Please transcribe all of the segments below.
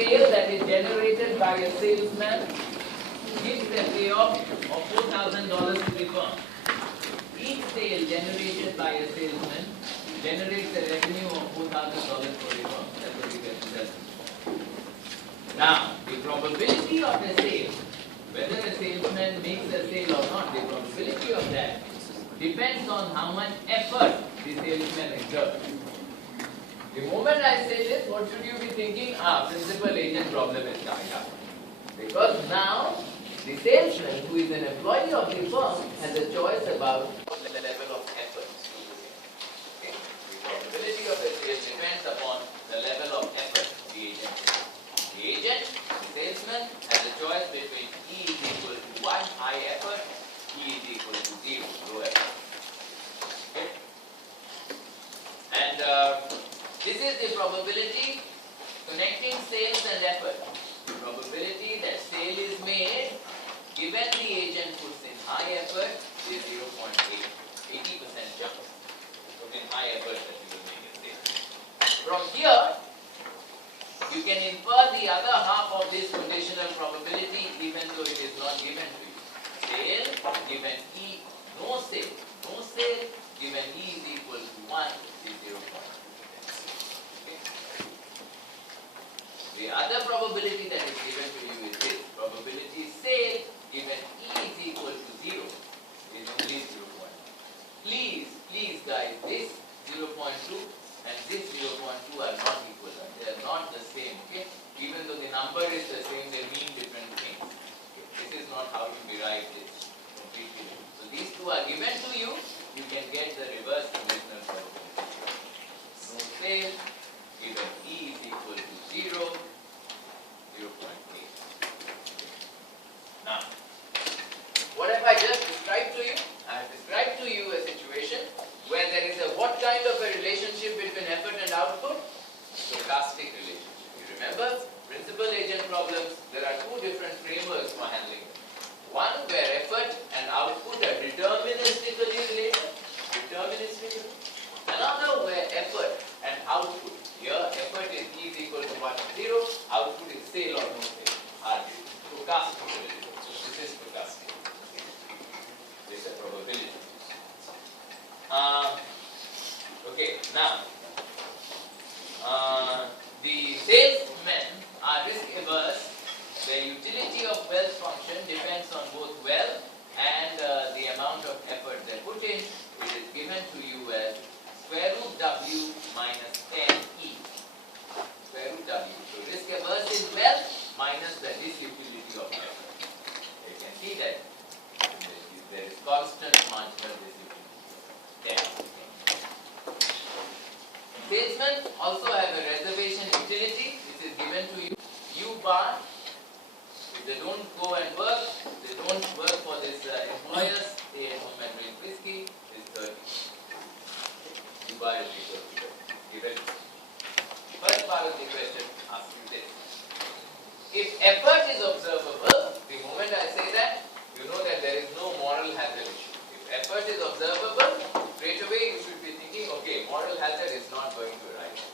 sale that is generated by a salesman gives a payoff of $4,000 to the firm. Each sale generated by a salesman generates a revenue of $4,000 for the firm. That's what we get to that. Now, the probability of a sale, whether a salesman makes a sale or not, the probability of that depends on how much effort the salesman exerts. The moment I say this, what should you be thinking? Principal agent problem is coming up. Because now, the salesman, who is an employee of the firm, has a choice about the level of effort. Okay? The probability of a sale depends upon the level of effort the agent takes. The agent, the salesman, has a choice between E is equal to 1, high effort, E is equal to 0, low effort. Okay? And this is the probability connecting sales and effort. The probability that sale is made given the agent puts in high effort is 0.8, 80% chance. Put in high effort that you will make a sale. From here, you can infer the other half of this conditional probability even though it is not given to you. Sale given E, no sale. No sale given E is equal to 1 is 0.2. Okay. The other probability that is given to you is this. Probability sale given E is equal to 0 is only 0.2. Please guys, this 0.2 and this 0.2 are not equal. They are not the same. Okay? Even though the number is the same, they mean different things. Okay? This is not how you derive this completely. So these two are given to you. You can get the reverse conditional probability. No sale given E is equal to 0, 0.8. Now, what have I just described to you? I have described to you a situation where there is a what kind of a relationship between effort and output? Stochastic relationship. You remember, principal agent problems, there are two different frameworks for handling them. One where effort and output are deterministically related. Another where effort and output, here effort is E is equal to 1 to 0, output is sale or no sale. Stochastic relationship. So this is stochastic. This is a probability. Okay, now, the salesmen are risk averse. The utility of wealth function depends on both wealth and the amount of effort they put in. It is given to you as square root W minus 10E. Square root W. So risk averse is wealth minus the disutility of effort. You can see that there is constant marginal disutility. 10. Salesmen also have a reservation utility. This is given to you. U bar. If they don't go and work, they don't work for this employers, stay at home and drink whiskey, is 30. U bar is equal to 30. Given. First part of the question asks you this. If effort is observable, the moment I say that, you know that there is no moral hazard issue. If effort is observable, straight away you should be thinking, okay, moral hazard is not going to arise.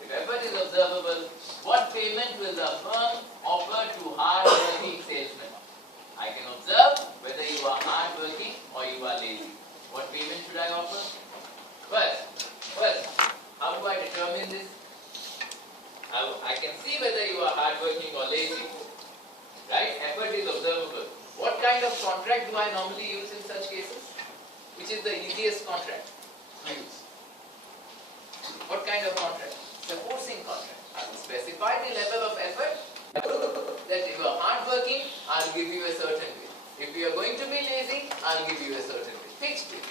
If effort is observable, what payment will the firm offer to hard-working salesmen? I can observe whether you are hard-working or you are lazy. What payment should I offer? First, how do I determine this? I can see whether you are hard-working or lazy. Right? Effort is observable. What kind of contract do I normally use in such cases? Which is the easiest contract to use? What kind of contract? It's a forcing contract. I will specify the level of effort that if you are hardworking, I'll give you a certain rate. If you are going to be lazy, I'll give you a certain rate. Fixed rate.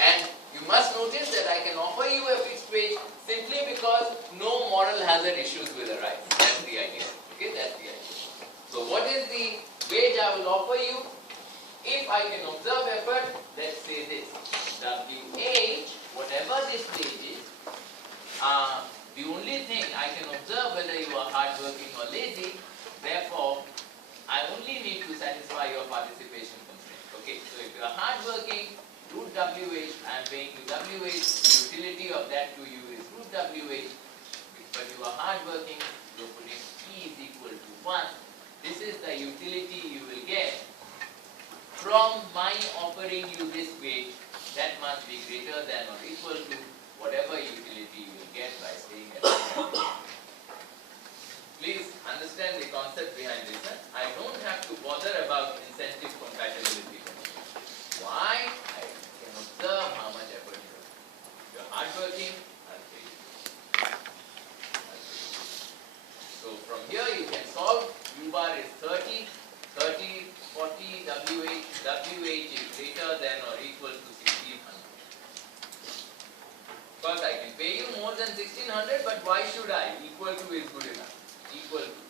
And you must notice that I can offer you a fixed wage simply because no moral hazard issues will arise. That's the idea. Okay, that's the idea. So what is the wage I will offer you? If I can observe effort, let's say this. WH, whatever this wage is, the only thing I can observe whether you are hardworking or lazy, therefore, I only need to satisfy your participation constraint. Okay, so if you are hardworking, root WH, I am paying you WH, the utility of that to you is root WH, but you are hardworking, you are putting from my offering you this wage, that must be greater than or equal to whatever utility you will get by staying at home. Please understand the concept behind this. I don't have to bother about incentive compatibility. Why? I can observe how much effort you have. If you're hardworking, I'll pay you. So from here you can solve. U bar is 30, 40, WH is greater than or equal to 1600. Of course, I can pay you more than 1600, but why should I? Equal to is good enough. Equal to.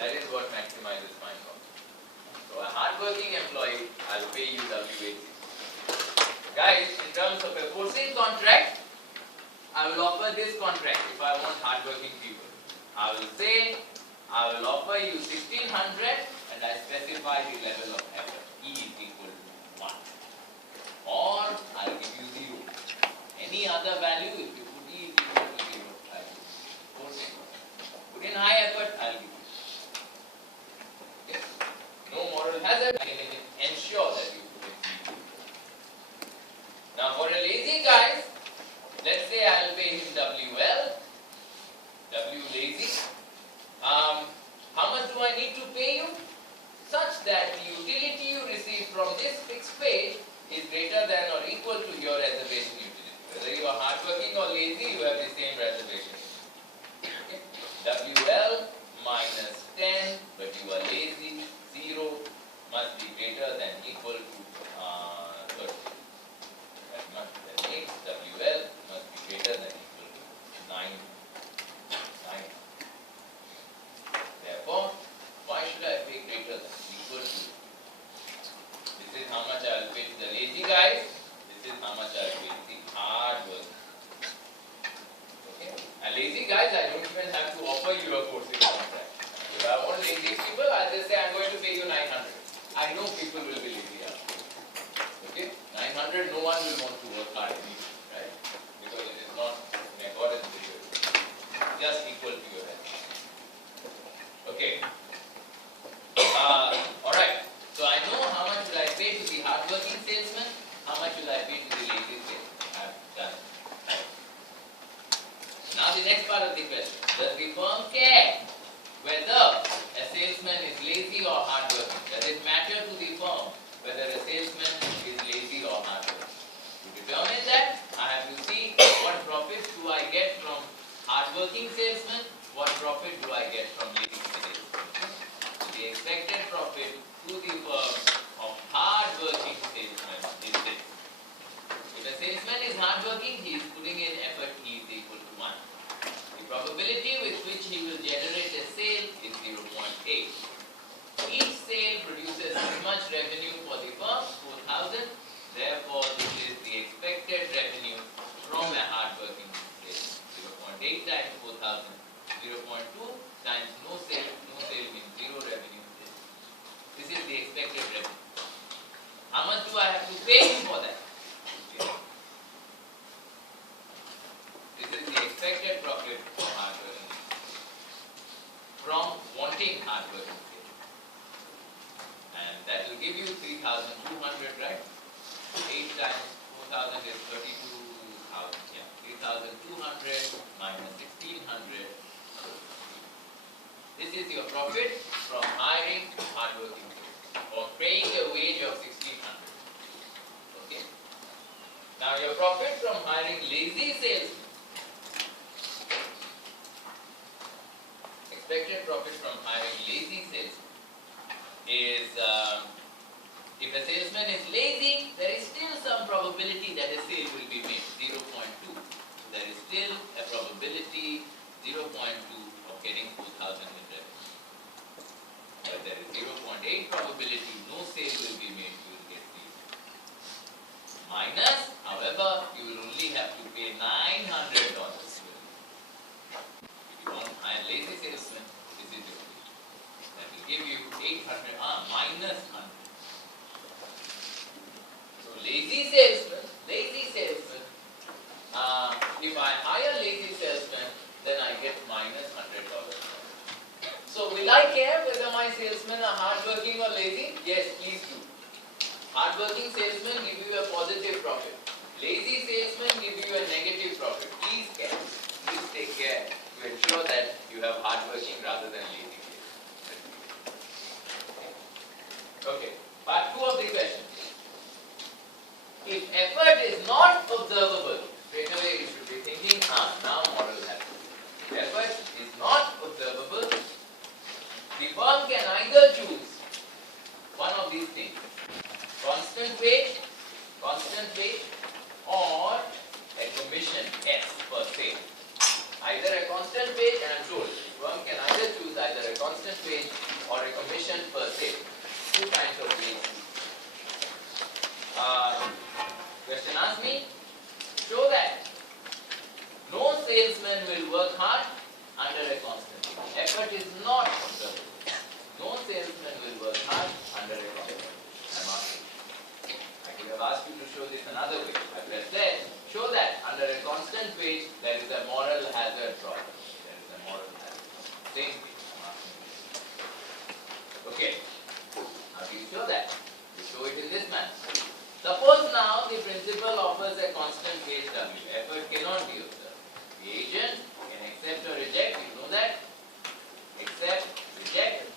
That is what maximizes my cost. So a hardworking employee, I'll pay you WH. Guys, in terms of a forcing contract, I will offer this contract if I want hardworking people. I will say, I will offer you 1600 and I specify the level of effort. E is equal to 1. Or I'll give you 0. Any other value, if you put E is equal to 0, I'll give you. Forcing contract. Put in high effort, I'll give you. Okay. No moral hazard, I can ensure that you put in 0. Now for a lazy guy, let's say I'll pay him WL, W lazy. How much do I need to pay you? Such that the utility you receive from this fixed pay is greater than or equal to your reservation utility. Whether you are hardworking or lazy, you have the same reservation. Okay. WL minus 10, but you are lazy, 0 must be greater than equal to 30. That means WL must be greater than equal to 9. Therefore, why should I pay greater than equal to? This is how much I will pay to the lazy guys. This is how much I will pay to the hard work. Okay? And lazy guys, I don't even have to offer you a forcing contract. If I want lazy people, I'll just say I'm going to pay you 900. I know people will be lazy after. Okay? 900, no one will want to work hard anymore, right? Because it is not in accordance with your just equal to your health. Okay. Alright. So I know how much will I pay to the hardworking salesman, how much will I pay to the lazy salesman. I've done it. Now the next part of the question. Does the firm care whether a salesman is lazy or hardworking? Does it matter to the firm whether a salesman is lazy or hardworking? To determine that, I have to see what profits do I get from hardworking salesman, what profit do I get from lazy salesman. So the expected profit to the firm of hardworking salesman is this. If a salesman is hardworking, he is putting in effort, he is equal to 1. The probability with which he will generate a sale is 0.8. Each sale produces this much revenue for the firm, 4,000. Therefore, this is the expected revenue from a hardworking salesman. 0.8 times 4,000. 0.2 times no sale means 0 revenue. This is the expected revenue. How much do I have to pay him for that? Okay. This is the expected profit from hardworking. From wanting hardworking sale. And that will give you 3,200, right? 8 times 4,000 is 32,000. Yeah, 3,200 minus 1,600. This is your profit from hiring hardworking people or paying a wage of 1,600. Okay. Now your profit from hiring lazy salesmen. Expected profit from hiring lazy salesmen is if a salesman is lazy, there is still some probability that a sale will be made, 0.2. There is still a probability 0.2 of getting 4,000 in revenue. But there is 0.8 probability no sale will be made, you will get 0. Minus, however, you will only have to pay $900. If you want to hire lazy salesman, this is your fee. That will give you 800, minus 100. So lazy salesman, if I hire lazy salesman, then I get minus $100. So will I care whether my salesmen are hardworking or lazy? Yes, please do. Hardworking salesmen give you a positive profit. Lazy salesmen give you a negative profit. Please take care to ensure that you have hardworking rather than lazy salesmen. Okay, part 2 of the question. If effort is not observable, straight away you should be thinking, now moral hazard. Effort is not observable. The firm can either choose one of these things, constant wage, or a commission S per sale. Either a constant wage, and I'm told the firm can either choose either a constant wage or a commission per sale. Two kinds of wage. Question asked me, show that no salesman will work hard under a constant wage. Effort is not observable. No salesman will work hard under a constant wage. I'm asking. I could have asked you to show this another way. I could have said, show that under a constant wage there is a moral hazard problem. There is a moral hazard. Same thing. I'm asking you. Okay. How do you show that? You show it in this manner. Suppose now the principal offers a constant wage W. Effort cannot be observed. The agent can accept or reject. You know that? Accept, reject.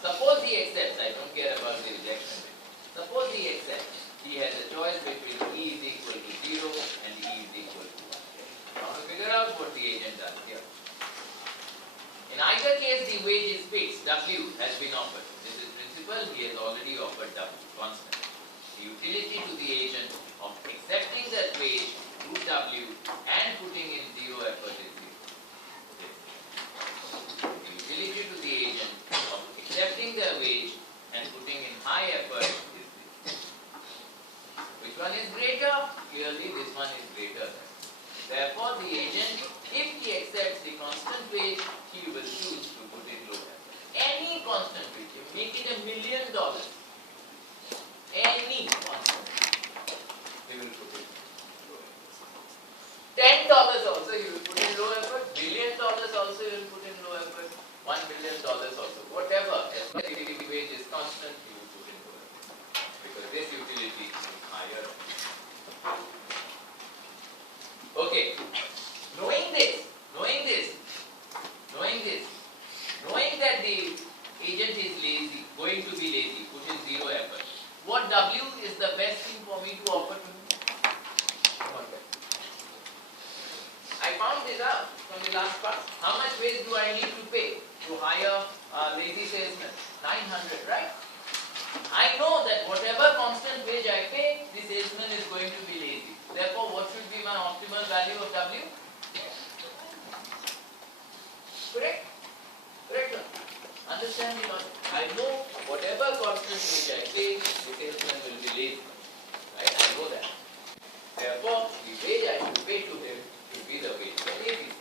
Suppose he accepts. I don't care about the rejection. Suppose he accepts. He has a choice between E is equal to 0 and E is equal to 1. Now to figure out what the agent does here. In either case, the wage is fixed. W has been offered. This is principal. He has already offered W, constant. The utility to the agent of accepting that wage through W and putting in 0 effort is 0. The utility to the agent of accepting the wage and putting in high effort is 0. Which one is greater? Clearly this one is greater. Therefore the agent, if he accepts the constant wage, he will choose to put in low effort. Any constant wage, you make it $1 million. Any constant, he will put in low effort. $10 also he will put in low effort. $1 billion also he will put in low effort. $1 million also. Whatever, as long as the wage is constant, he will put in low effort. Because this utility is higher. Okay. Knowing that the agent is lazy, going to be lazy, put in 0 effort. What W is the best thing for me to offer to him? I found this out from the last part. How much wage do I need to pay to hire a lazy salesman? 900, right? I know that whatever constant wage I pay, the salesman is going to be lazy. Therefore, what should be my optimal value of W? Correct? Correct. Understand me not? I know whatever constant wage I pay, the salesman will be lazy. Right? I know that. Therefore, the wage I should pay to him should be the wage that he pays.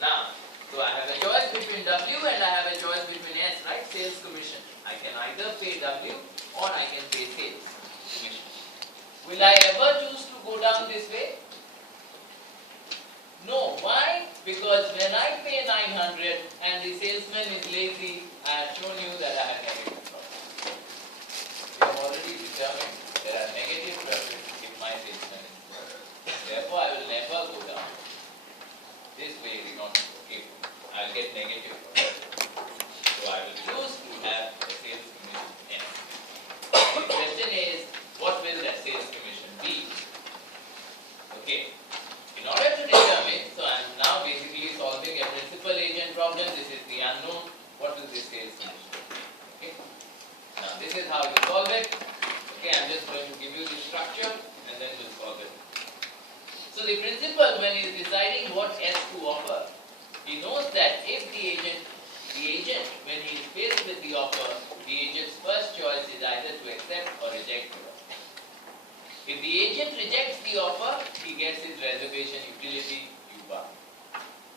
Now, so I have a choice between W and I have a choice between S, right? Sales commission. I can either pay W or I can pay sales commission. Will I ever choose to go down this way? No. Why? Because when I pay 900 and the salesman is lazy, I have shown you that I have negative profit. We have already determined there are negative profits if my salesman is lazy. Therefore, I will never go down. This way is not okay. I will get negative profit. So I will choose to have a sales commission N. The question is, what will that sales commission be? Okay. In order to determine, so I am now basically solving a principal agent problem. This is the unknown. What is this sales commission? Okay. Now this is how you solve it. Okay, I am just going to give you the structure and then we'll solve it. So the principal, when he is deciding what S to offer, he knows that if the agent, when he is faced with the offer, the agent's first choice is either to accept or reject the offer. If the agent rejects the offer, he gets his reservation utility U bar.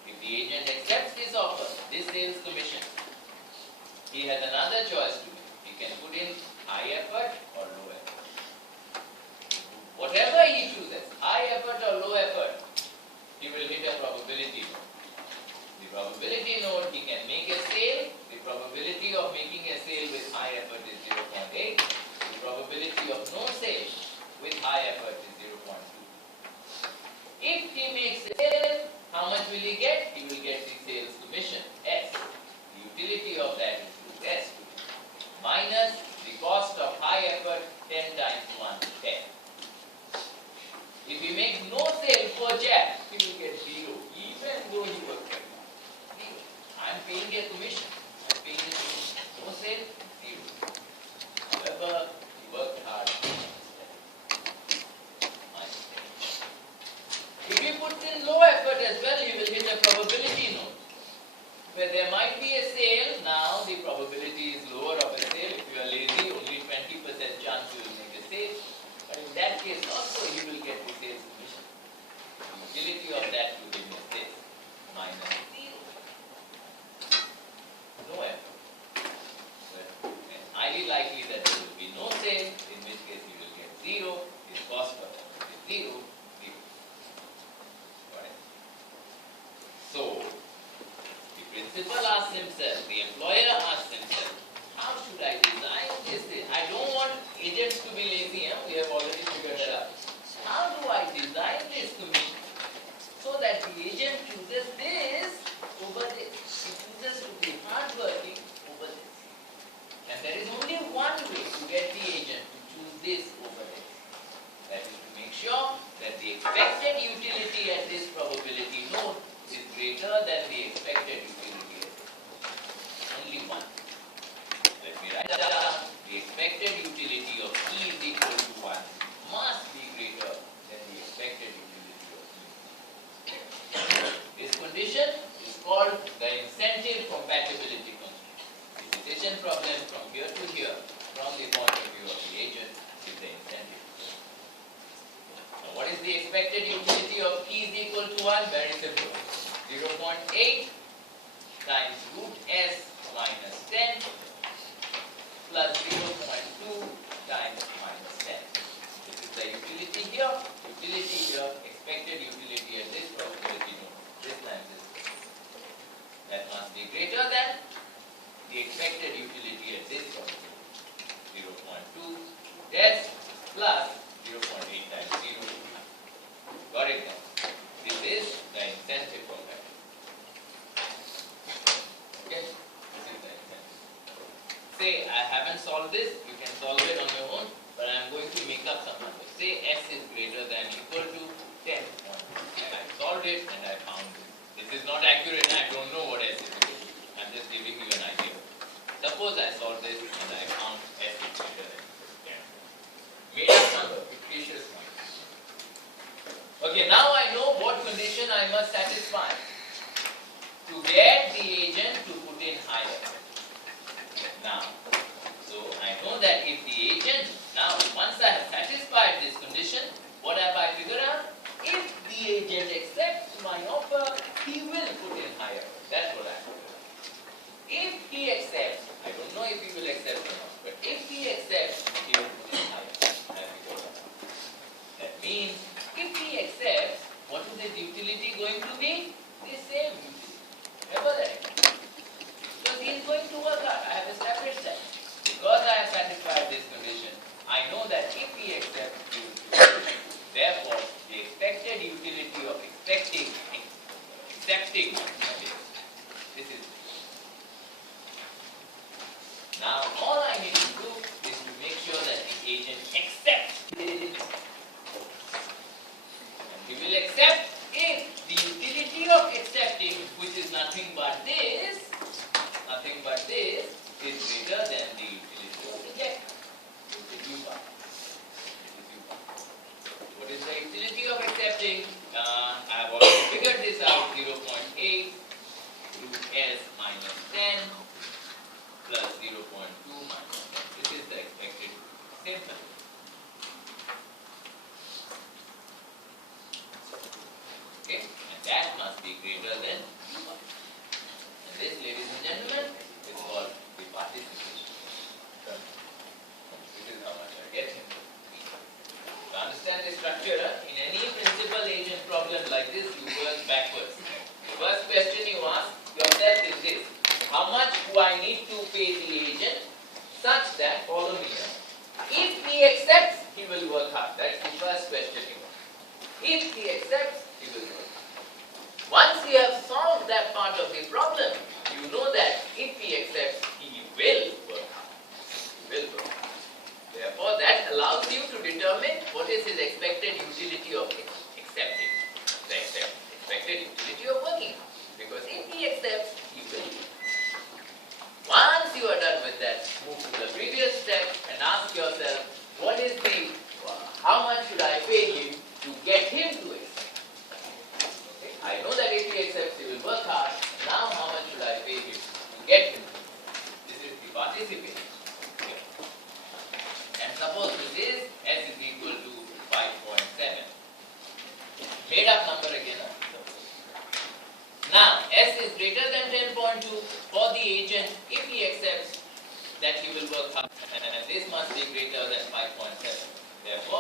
If the agent accepts this offer, this sales commission, he has another choice to make. He can put in high effort or low effort. Whatever he chooses, high effort or low effort, he will hit a probability node. The probability node, he can make a sale. The probability of making a sale with high effort is 0.8. The probability of no sale with high effort is 0.2. If he makes a sale, how much will he get? He will get the sales commission, S. The utility of that is S, minus the cost of high effort, 10 times 1, 10. If he makes no sale per chap, he will get 0, even though he worked hard. 0. I am paying a commission. I am paying a commission. No sale, 0. However, he worked hard. If he puts in low effort as well, he will hit a probability note. Where there might be a sale, now the probability is lower of a sale. If you are lazy, only 20% chance you will make a sale. But in that case also, you will get the sales commission. The utility of that to him is this, minus 0. No effort. But it's highly likely that there will be no sale, in which case you will get 0. His cost of effort is 0. So, the principal asks himself, the employer asks himself, how should I design this? I don't want agents to be lazy, we have already figured that out. How do I design this commission so that the agent chooses this over this? He chooses to be hardworking over this. And there is only one way to get the agent to choose this over this. That is to make sure that the expected utility at this probability node is greater than the expected utility. Only one. Let me write that down. The expected utility of E is equal to 1 must be greater than the expected utility of E. This condition is called the incentive compatibility constraint. The decision problem from here to here, from the point of view of the agent, is the incentive. Now, what is the expected utility of E is equal to 1? Very simple. 0.8 times root S minus 10 plus 0.2 times minus 10. This is the utility here, expected utility at this probability node. This times this. That must be greater than the expected utility at this probability. 0.2 S plus 0.8 times 0. Got it now? This is the incentive compatibility. Okay? This is the incentive. Say I haven't solved this, you can solve it on your own, but I am going to make up some numbers. Say S is greater than equal to 10. And I solved it and I found this. This is not accurate, I don't know what S is equal to. I am just giving you an idea. Suppose I solved this and I found S is greater than 10. Made up number, fictitious number. Okay, now I know what condition I must satisfy to get the agent to put in high effort. Now, so I know that if the agent, now once I have satisfied this condition, what have I figured out? If the agent accepts my offer, he will put in high effort. That's what much do I need to pay the agent such that, follow me here, if he accepts, he will work hard. That's the first question you want. If he accepts, he will work hard. Once you have solved that part of the problem, you know that if he accepts, he will work hard. He will work hard. Therefore, that allows you to determine what is his expected utility of accepting. The expected utility of working hard. Because if he accepts, he will. Once you are done with that, move to the previous step and ask yourself, what is the, how much should I pay him to get him to accept? Okay. I know that if he accepts, he will work hard. Now, how much should I pay him to get him to accept? This is the participation. Okay. And suppose this is S is equal to 5.7. Made up number again. Now, S is greater than 10.2 for the agent if he accepts that he will work hard, and this must be greater than 5.7. Therefore,